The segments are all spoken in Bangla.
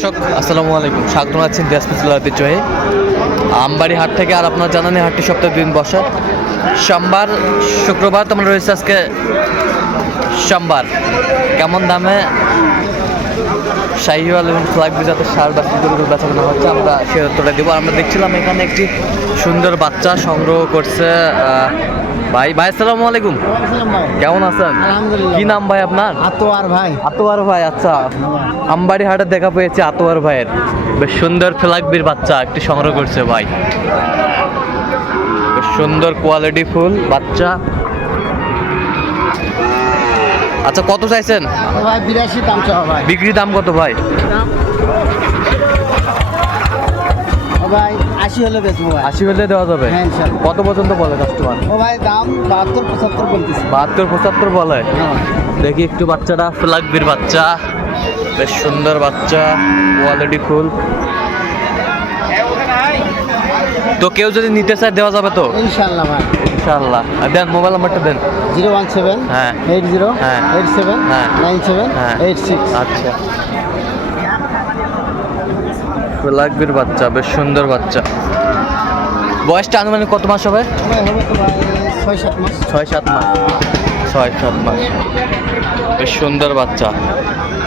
দর্শক, আসসালামু আলাইকুম। স্বাগত আছেন দিয়াসপুর ঐতিহ্যবাহী আমবাড়ি হাট থেকে আর আপনার জানান হাটটি সপ্তাহে দিন বসে। সোমবার, শুক্রবার তোমরা রয়েছে আজকে সোমবার। কেমন দামে শাহিওয়াল এবং ফ্লাগ বিজাতে সার বা গরু বেচা কেনা হচ্ছে আমরা সে উত্তরটা দেবো। আমরা দেখছিলাম এখানে একটি সুন্দর বাচ্চা সংগ্রহ করছে ভাই ভাই আসসালামু আলাইকুম। কেমন আছেন? কি নাম ভাই আপনার? আতোয়ার ভাই। আতোয়ার ভাই আচ্ছা। আমবাড়ি হাটে দেখা পেয়েছি আতোয়ার ভাইয়ের। বেশ সুন্দর ফ্লাগবির বাচ্চা একটি সংগ্রহ করছে ভাই। বেশ সুন্দর কোয়ালিটি ফুল বাচ্চা। আচ্ছা কত চাইছেন? ভাই বিরাশি দাম চাওয়া ভাই। বিক্রি দাম কত ভাই? ও ভাই আশি হলে বেচবো ভাই। আশি হলে দেওয়া যাবে? হ্যাঁ, কত পর্যন্ত বলে কাস্টমার ও ভাই দাম বাহাত্তর পঁচাত্তর বলতেছি। বাহাত্তর পঁচাত্তর বলে? হ্যাঁ। দেখি একটু বাচ্চাটা ফ্লাগবির বাচ্চা। বেশ সুন্দর বাচ্চা কোয়ালিটি ফুল তো কেউ যদি নিতে চায় দেওয়া যাবে তো? ইনশাল্লাহ ভাই। ইনশাআল্লাহ। আর দেন মোবাইল নাম্বারটা দেন। জিরো ওয়ান সেভেন হ্যাঁ। এইট জিরো হ্যাঁ। এইট সেভেন হ্যাঁ। নাইন সেভেন হ্যাঁ। Eight six. আচ্ছা। ফ্লাগবির বাচ্চা বেশ সুন্দর বাচ্চা। বয়সটা আনুমানিক কত মাস হবে? ছয় সাত মাস। ছয় সাত মাস। ছয় সাত মাস। বেশ সুন্দর বাচ্চা।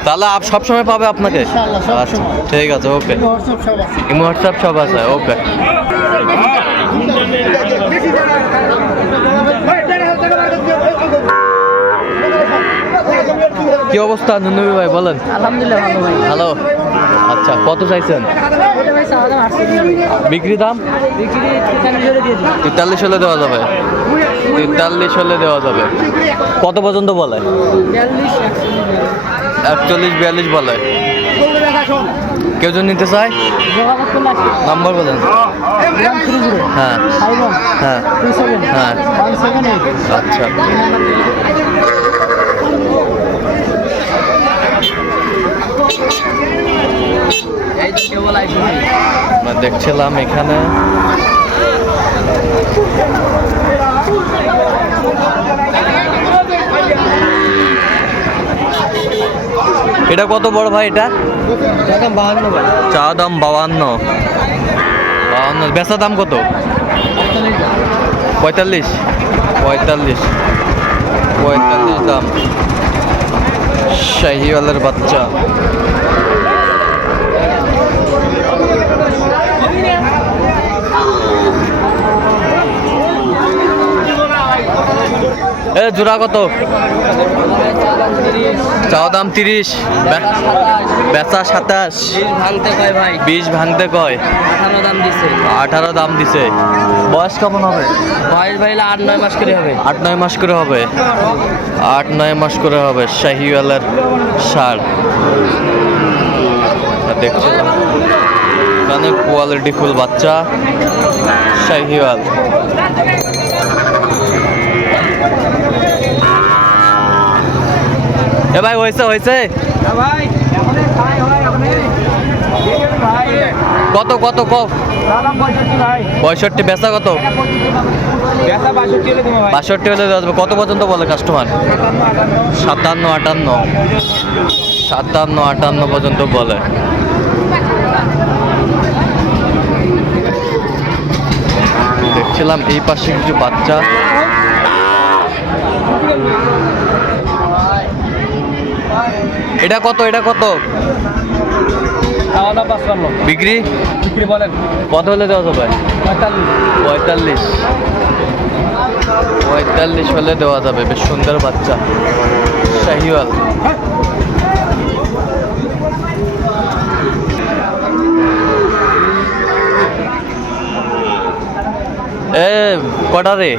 তাহলে আপ সবসময় পাবে আপনাকে? আচ্ছা ঠিক আছে ওকে। হোয়াটসঅ্যাপ সব আছে ওকে। কি অবস্থা নন্দী ভাই বলেন। আলহামদুলিল্লাহ ভালো ভাই। হ্যালো আচ্ছা কত চাইছেন? বিক্রি দাম? তেতাল্লিশ হলে দেওয়া যাবে। তেতাল্লিশ হলে দেওয়া যাবে। কত পর্যন্ত বলে? একচল্লিশ বিয়াল্লিশ বলে। কেউ যদি নিতে চায় নাম্বার বলেন। হ্যাঁ। হ্যাঁ। হ্যাঁ। আচ্ছা। দেখছিলাম এখানে। এটা কত বড় ভাই এটা? চা দাম বাউান্ন বাউান্ন বেচা দাম কত? পঁয়তাল্লিশ। পঁয়তাল্লিশ। পঁয়তাল্লিশ দাম। শাহিওয়ালের বাচ্চা। এ, জোড়া কত? চাওয়া দাম তিরিশ। বেচা সাতাশ। ভাই বিষ ভাঙতে কয়? আঠারো দাম দিছে। আঠারো দাম দিছে বয়স কেমন হবে? বয়স ভাইলে আট নয় মাস করে হবে। আট নয় মাস করে হবে। আট নয় মাস করে হবে শাহিওয়ালের সার এখানে কোয়ালিটি ফুল বাচ্চা। শাহিওয়াল। এ ভাই, হয়েছে হয়েছে। কত কত দাম পঁয়ষট্টি, বেচা কত? বাষট্টি হলে যাবে কত পর্যন্ত বলে কাস্টমার সাতান্ন, আটান্ন। সাতান্ন, আটান্ন পর্যন্ত বলে। দেখছিলাম এই পাশে কিছু বাচ্চা। এটা কত এটা কত? বিক্রি? বিক্রি বলেন। কত হলে দেওয়া যাবে? পঁয়তাল্লিশ। পঁয়তাল্লিশ। পঁয়তাল্লিশ হলে দেওয়া যাবে বেশ সুন্দর বাচ্চা। শাহিওয়াল। এ কটা রে?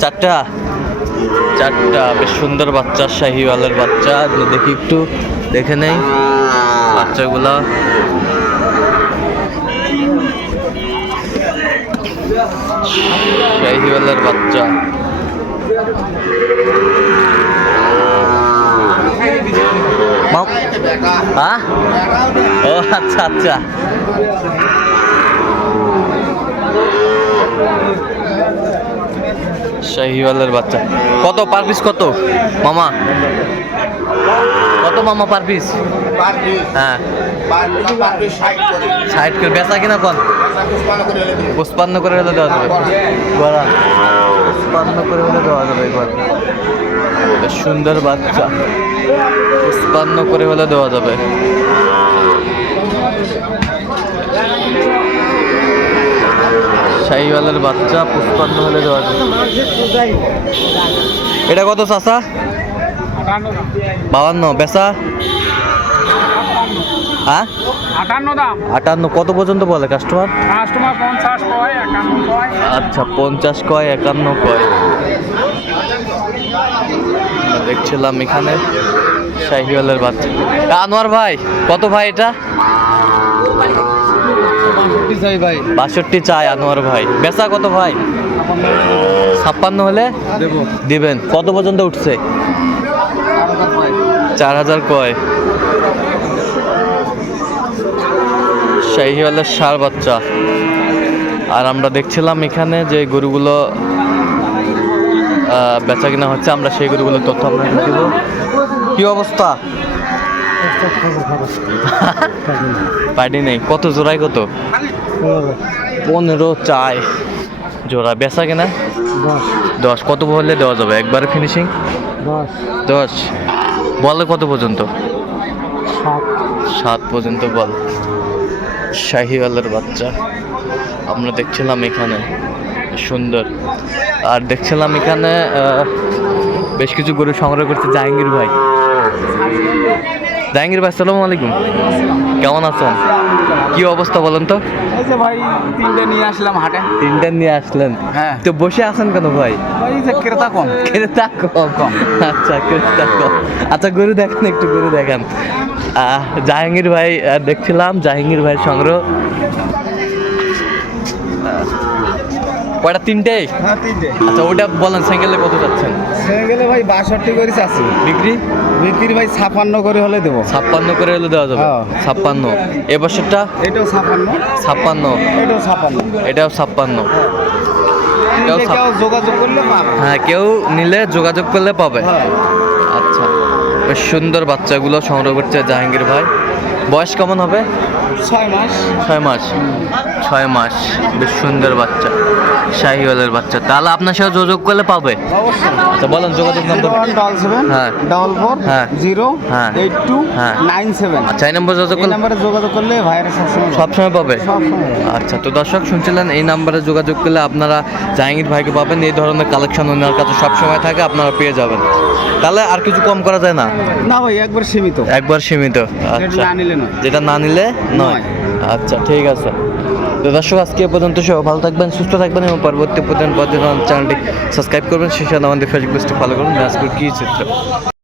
চারটা? চারটা, বেশ সুন্দর বাচ্চা, শাহিওয়ালের বাচ্চা। দেখি একটু, দেখে নেই। বাচ্চাগুলা। শাহিওয়ালের বাচ্চা। হ্যাঁ ও আচ্ছা আচ্ছা। শাহিওয়ালের বাচ্চা। কত পার পিস কত? মামা? কত মামা পার পিস হ্যাঁ। ষাট করে। বেচা কিনা কোন? পুষ্পান্ন করে দেওয়া যাবে। গড়ান পুষ্পান্ন করে দেওয়া যাবে এবার। সুন্দর বাচ্চা। পুষ্পান্ন করে হলে দেওয়া যাবে। শাহিওয়ালের বাচ্চা পুষ্পান্ন হলে দেওয়া এটা কত চাষা বাবান্ন বেসা হ্যাঁ? আটান্ন দাম। আটান্ন কত পর্যন্ত বলে কাস্টমার কাস্টমার পঞ্চাশ কয় একান্ন কয়। আচ্ছা পঞ্চাশ কয় একান্ন কয়। দেখছিলাম এখানে শাহিওয়ালের বাচ্চা। আনোয়ার ভাই কত ভাই এটা? বাষট্টি চাই আনোয়ার ভাই। বেচা কত ভাই? ছাপ্পান্ন হলে দিবেন। কত পর্যন্ত উঠছে? চার হাজার কয়? শাহিওয়ালের সার বাচ্চা। আর আমরা দেখছিলাম এখানে যে গরুগুলো বেচা কিনা হচ্ছে আমরা সেই গরুগুলোর তথ্য আপনাদের দিব। কি অবস্থা? পার্টি নেই। কত জোড়ায় কত? পনেরো চাই। জোড়া বেচা কিনা? দশ। কত বললে দেওয়া যাবে? একবারে ফিনিশিং দশ। বলে কত পর্যন্ত? সাত পর্যন্ত বল। শাহিওয়ালের বাচ্চা। আমরা দেখছিলাম এখানে। সুন্দর। আর দেখছিলাম এখানে বেশ কিছু গরু সংগ্রহ করছে জাহাঙ্গীর ভাই। জাহাঙ্গীর ভাই সালাম আলাইকুম। কেমন আছেন? কি অবস্থা বলেন তো? এই যে ভাই তিনটে নিয়ে আসলাম হাটে। তিনটা নিয়ে আসলেন? হ্যাঁ। তো বসে আছেন কেন ভাই? ভাই যে ক্রেতা কম। ক্রেতা কম। কম আচ্ছা ক্রেতা কম। আচ্ছা গরু দেখেন একটু গরু দেখেন। জাহাঙ্গীর ভাই দেখছিলাম জাহাঙ্গীর ভাই সংগ্রহ। কয়টা? তিনটেই হ্যাঁ তিনটে। আচ্ছা ওটা বলেন সাইকেলে কত যাচ্ছেন? সে ভাই বাষট্টি করে চাচ্ছি। বিক্রি? বিক্রি ভাই ছাপান্ন করে হলে দেবো। ছাপ্পান্ন করে হলে দেওয়া যাবে? হ্যাঁ। ছাপ্পান্ন। এবছরটা এটাও ছাপান্ন ছাপ্পান্ন। এটাও ছাপ্পান্ন। এটাও কেউ যোগাযোগ করলে হ্যাঁ কেউ নিলে যোগাযোগ করলে পাবে। হ্যাঁ। আচ্ছা বেশ সুন্দর বাচ্চাগুলো সংগ্রহ করছে জাহাঙ্গীর ভাই। বয়স কেমন হবে? ছয় মাস। ছয় মাস। ছয় মাস। বেশ সুন্দর বাচ্চা। শাহিওয়ালের বাচ্চা। তাহলে আপনার সাথে যোগাযোগ করলে পাবে? অবশ্যই। আচ্ছা বলেন যোগাযোগ নম্বর। ডবল সেভেন হ্যাঁ। ডবল ফোর হ্যাঁ। জিরো হ্যাঁ। এইট টু হ্যাঁ। Nine seven. আচ্ছা এই নম্বর যোগাযোগ করলে নাম্বারে যোগাযোগ করলে ভাইয়েরা সবসময় পাবে। সবসময় পাবে? আচ্ছা তো দর্শক শুনছিলেন এই নাম্বারে যোগাযোগ করলে আপনারা জাহাঙ্গীর ভাইকে পাবেন। এই ধরনের কালেকশন ওনার কাছে সবসময় থাকে আপনারা পেয়ে যাবেন। তাহলে আর কিছু কম করা যায় না? না ভাই একবার সীমিত। একবার সীমিত। যেটা আচ্ছা। না নিলে যেটা না নিলে নয়। নয়। আচ্ছা ঠিক আছে। তো দর্শক, আজকে পর্যন্ত সব ভালো থাকবেন, সুস্থ থাকবেন এবং পরবর্তী পর্যন্ত চ্যানেলটি সাবস্ক্রাইব করবেন। সেই সাথে আমাদের ফেসবুক পেজটি ফলো করুন। নাজপুর কি চিত্র?